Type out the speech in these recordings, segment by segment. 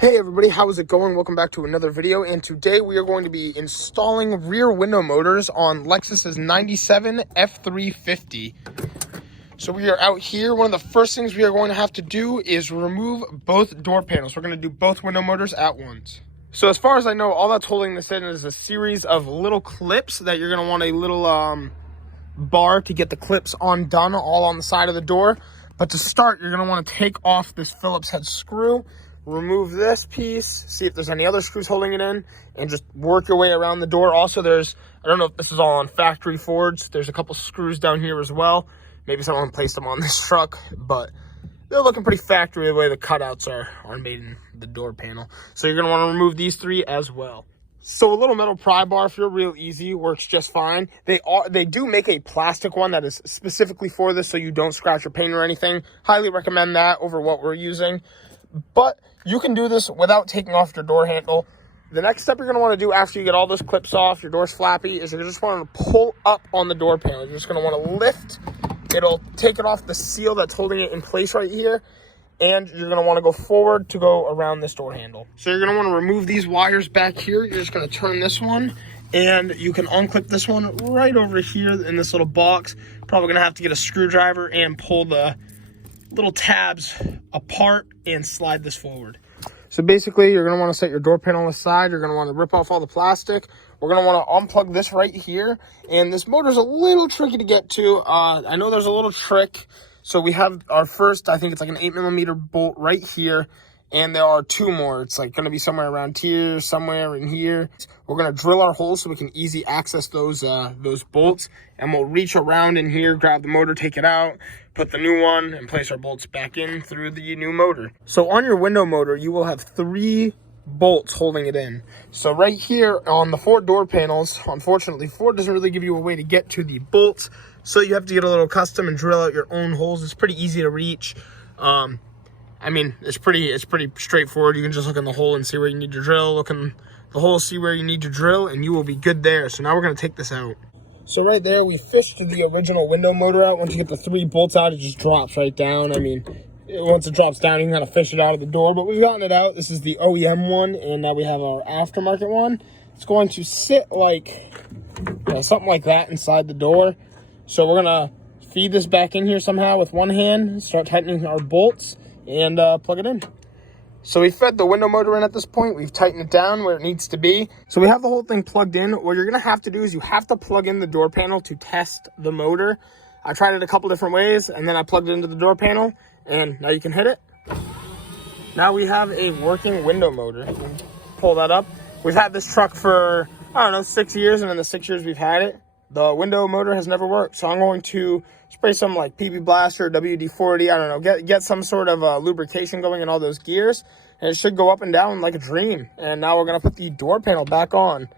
Hey everybody, how is it going? Welcome back to another video, and today we are going to be installing rear window motors on Lexus's 97 F350. So we are out here. One of the first things we are going to have to do is remove both door panels. We're going to do both window motors at once. So as far as I know, all that's holding this in is a series of little clips that you're going to want a little bar to get the clips undone all on the side of the door. But to start, you're going to want to take off this Phillips head screw, remove this piece, see if there's any other screws holding it in, and just work your way around the door. Also, I don't know if this is all on factory forged. There's a couple screws down here as well. Maybe someone placed them on this truck, but they're looking pretty factory the way the cutouts are made in the door panel. So you're going to want to remove these three as well. So a little metal pry bar, if you're real easy, works just fine. They do make a plastic one that is specifically for this so you don't scratch your paint or anything. Highly recommend that over what we're using. But you can do this without taking off your door handle. The next step you're going to want to do after you get all those clips off, your door's flappy, is you're just want to pull up on the door panel. You're just going to want to lift. It'll take it off the seal that's holding it in place right here. And you're going to want to go forward to go around this door handle. So you're going to want to remove these wires back here. You're just going to turn this one. And you can unclip this one right over here in this little box. Probably going to have to get a screwdriver and pull the little tabs apart and slide this forward. So basically, you're going to want to set your door panel aside. You're going to want to rip off all the plastic. We're going to want to unplug this right here. And this motor's a little tricky to get to. I know there's a little trick. So we have our first, I think it's like an 8mm bolt right here. And there are two more. It's like going to be somewhere around here, somewhere in here. We're going to drill our holes so we can easy access those bolts. And we'll reach around in here, grab the motor, take it out, put the new one, and place our bolts back in through the new motor. So on your window motor, you will have 3 bolts holding it in. So right here on the Ford door panels, unfortunately, Ford doesn't really give you a way to get to the bolts. So you have to get a little custom and drill out your own holes. It's pretty easy to reach. I mean, it's pretty straightforward. You can just look in the hole and see where you need to drill. Look in the hole, see where you need to drill, and you will be good there. So now we're going to take this out. So right there, we fished the original window motor out. Once you get the 3 bolts out, it just drops right down. I mean, once it drops down, you can kind of fish it out of the door. But we've gotten it out. This is the OEM one, and now we have our aftermarket one. It's going to sit like something like that inside the door. So we're going to feed this back in here somehow with one hand, start tightening our bolts, and plug it in. So we fed the window motor in at this point. We've tightened it down where it needs to be. So we have the whole thing plugged in. What you're going to have to do is you have to plug in the door panel to test the motor. I tried it a couple different ways, and then I plugged it into the door panel, and now you can hit it. Now we have a working window motor. Pull that up. We've had this truck for, I don't know, 6 years, and in the 6 years we've had it, the window motor has never worked. So I'm going to spray some like PB Blaster, WD-40, I don't know, get some sort of lubrication going in all those gears, and it should go up and down like a dream. And now we're going to put the door panel back on.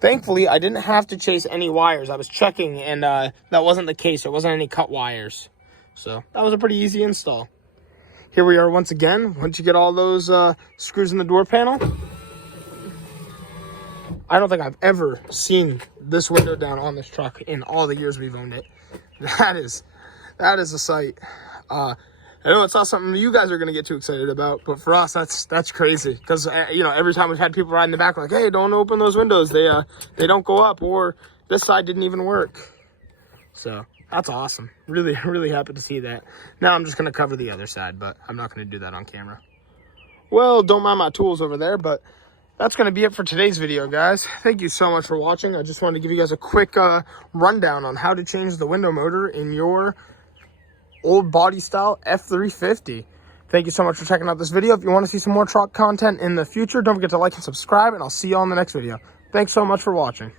Thankfully, I didn't have to chase any wires. I was checking, and that wasn't the case. There wasn't any cut wires. So that was a pretty easy install. Here we are once again. Once you get all those screws in the door panel, I don't think I've ever seen this window down on this truck in all the years we've owned it. That is a sight. I know it's not something you guys are going to get too excited about, but for us, that's crazy. Because, you know, every time we've had people ride in the back, like, hey, don't open those windows. They don't go up, or this side didn't even work. So that's awesome. Really, really happy to see that. Now I'm just going to cover the other side, but I'm not going to do that on camera. Well, don't mind my tools over there, but that's going to be it for today's video, guys. Thank you so much for watching. I just wanted to give you guys a quick rundown on how to change the window motor in your old body style F350. Thank you so much for checking out this video. If you want to see some more truck content in the future, don't forget to like and subscribe, and I'll see you on the next video. Thanks so much for watching.